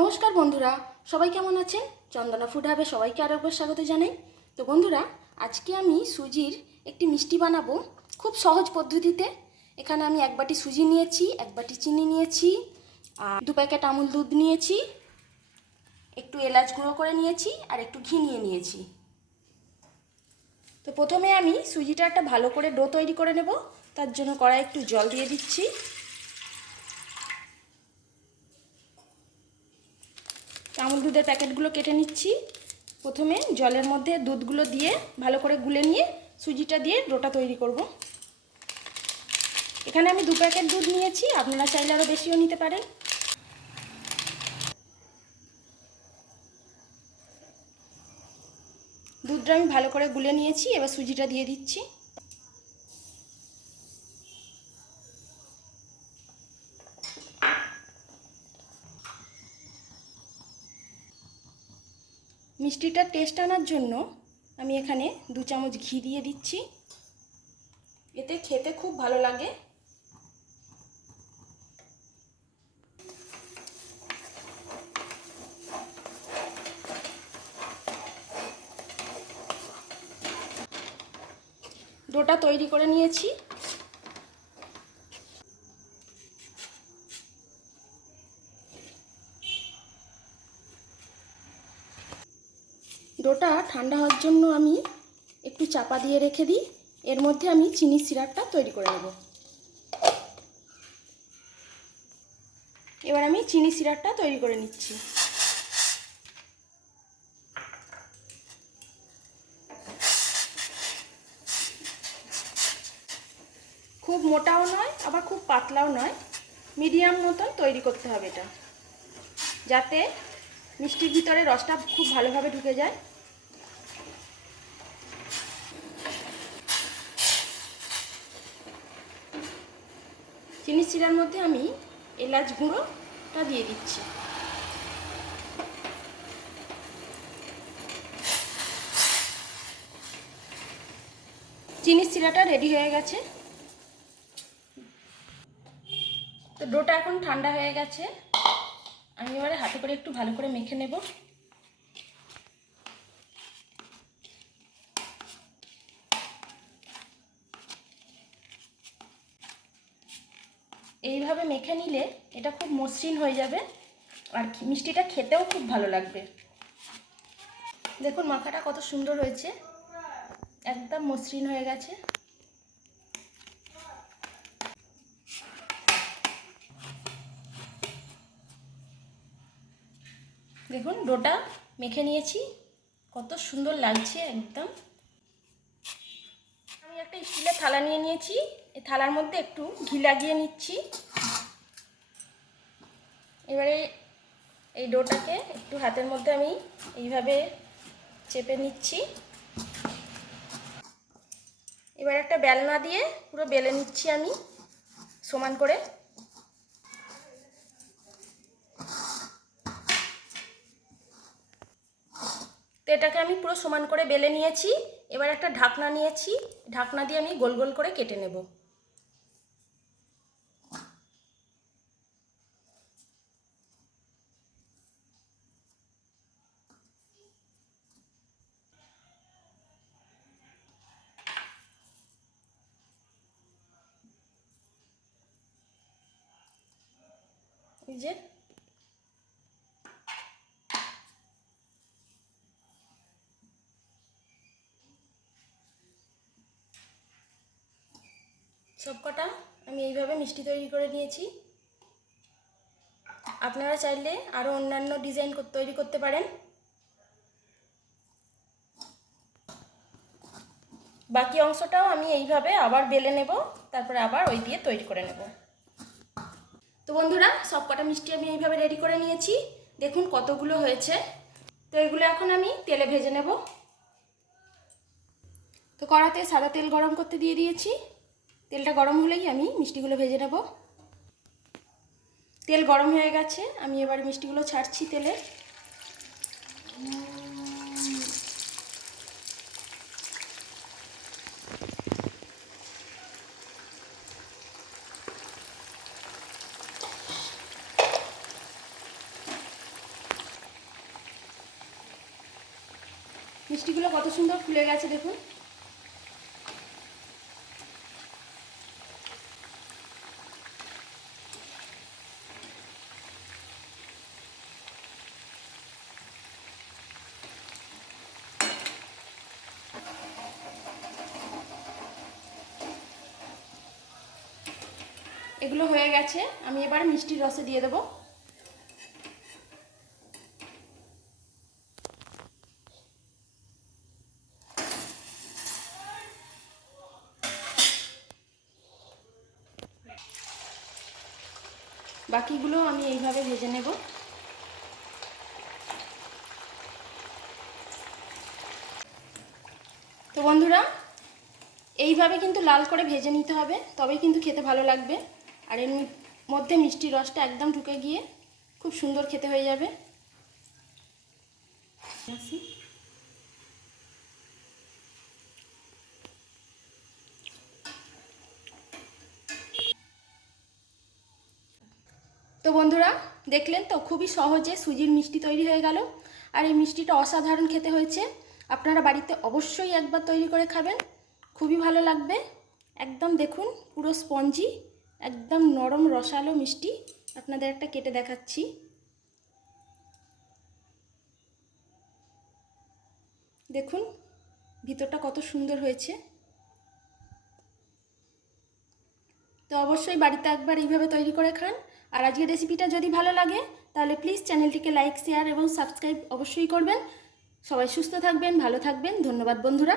নমস্কার বন্ধুরা, সবাই কেমন আছেন? চন্দনা ফুড হাবে সবাইকে আরও একবার স্বাগত জানাই। তো বন্ধুরা, আজকে আমি সুজির একটি মিষ্টি বানাবো খুব সহজ পদ্ধতিতে। এখানে আমি 1 বাটি সুজি নিয়েছি, 1 বাটি চিনি নিয়েছি, আর 2 প্যাকেট আমুল দুধ নিয়েছি, একটু এলাচ গুঁড়ো করে নিয়েছি, আর একটু ঘি নিয়েছি। তো প্রথমে আমি সুজিটা একটা ভালো করে ডো তৈরি করে নেব। তার জন্য কড়াই একটু জল দিয়ে দিচ্ছি। আমুল দুধের প্যাকেটগুলো কেটে নিচ্ছি। প্রথমে জলের মধ্যে দুধগুলো দিয়ে ভালো করে গুলে নিয়ে সুজিটা দিয়ে ডোটা তৈরি করব। এখানে আমি 2 প্যাকেট দুধ নিয়েছি, আপনারা চাইলে আরও বেশিও নিতে পারেন। দুধটা আমি ভালো করে গুলে নিয়েছি, এবার সুজিটা দিয়ে দিচ্ছি। মিষ্টিটার টেস্ট আনার জন্য আমি এখানে 2 চামচ ঘি দিয়ে দিচ্ছি। এতে খেতে খুব ভালো লাগে। ডোটা তৈরি করে নিয়েছি। ডোটা ঠান্ডা হওয়ার জন্য আমি একটু চাপা দিয়ে রেখে দিই। এর মধ্যে আমি চিনির সিরাপটা তৈরি করে নেব। এবার আমি চিনি সিরাপটা তৈরি করে নিচ্ছি। খুব মোটাও নয়, আবার খুব পাতলাও নয়, মিডিয়াম মতন তৈরি করতে হবে এটা, যাতে মিষ্টির ভিতরে রসটা খুব ভালোভাবে ঢুকে যায়। চিনি শিরার মধ্যে আমি এলাচ গুঁড়োটা দিয়ে দিচ্ছি। চিনির শিরাটা রেডি হয়ে গেছে। তো ডোটা এখন ঠান্ডা হয়ে গেছে। আমি এবারে হাতে করে একটু ভালো করে মেখে নেব। এইভাবে মেখে নিলে এটা খুব মসৃণ হয়ে যাবে, আর মিষ্টিটা খেতেও খুব ভালো লাগবে। দেখুন মাখাটা কত সুন্দর হয়েছে, একদম মসৃণ হয়ে গেছে। দেখুন ডোটা মেখে নিয়েছি, কত সুন্দর লাগছে একদম। আমি একটা স্টিলের থালা নিয়ে নিয়েছি, এই থালার মধ্যে একটু ঘি লাগিয়ে নিচ্ছি। এবারে এই ডোটাকে একটু হাতের মধ্যে আমি এইভাবে চেপে নিচ্ছি। এবার একটা বেলনা দিয়ে পুরো বেলে নিচ্ছি আমি সমান করে। তো এটাকে আমি পুরো সমান করে বেলে নিয়েছি। এবার একটা ঢাকনা নিয়েছি, ঢাকনা দিয়ে আমি গোল গোল করে কেটে নেব। এই যে সবকটা আমি এইভাবে মিষ্টি তৈরি করে নিয়েছি। আপনারা চাইলে আরও অন্যান্য ডিজাইন তৈরি করতে পারেন। বাকি অংশটাও আমি এইভাবে আবার বেলে নেব, তারপরে আবার ওই দিয়ে তৈরি করে নেব। তো বন্ধুরা, সবকটা মিষ্টি আমি এইভাবে রেডি করে নিয়েছি। দেখুন কতগুলো হয়েছে। তো এগুলো এখন আমি তেলে ভেজে নেব। তো কড়াতে সাদা তেল গরম করতে দিয়ে দিয়েছি। তেলটা গরম হলেই আমি মিষ্টিগুলো ভেজে নেব। তেল গরম হয়ে গেছে, আমি এবার মিষ্টিগুলো ছাড়ছি তেলে। মিষ্টিগুলো কত সুন্দর ফুলে গেছে দেখুন। এগুলো হয়ে গেছে, আমি এবার মিষ্টির রসে দিয়ে দেবো। বাকিগুলো আমি এইভাবে ভেজে নেব। তো বন্ধুরা, এইভাবে কিন্তু লাল করে ভেজে নিতে হবে, তবেই কিন্তু খেতে ভালো লাগবে। আর এর মধ্যে মিষ্টির রসটা একদম ঢুকে গিয়ে খুব সুন্দর খেতে হয়ে যাবে। তো বন্ধুরা, দেখলেন তো খুবই সহজে সুজির মিষ্টি তৈরি হয়ে গেল। আর এই মিষ্টিটা অসাধারণ খেতে হয়েছে। আপনারা বাড়িতে অবশ্যই একবার তৈরি করে খাবেন, খুবই ভালো লাগবে। একদম দেখুন পুরো স্পঞ্জি, একদম নরম রসালো মিষ্টি। আপনাদের একটা কেটে দেখাচ্ছি। দেখুন ভিতরটা কত সুন্দর হয়েছে। তো অবশ্যই বাড়িতে একবার এইভাবে তৈরি করে খান। আর আজকের রেসিপিটা যদি ভালো লাগে তাহলে প্লিজ চ্যানেলটিকে লাইক, শেয়ার এবং সাবস্ক্রাইব অবশ্যই করবেন। সবাই সুস্থ থাকবেন, ভালো থাকবেন। ধন্যবাদ বন্ধুরা।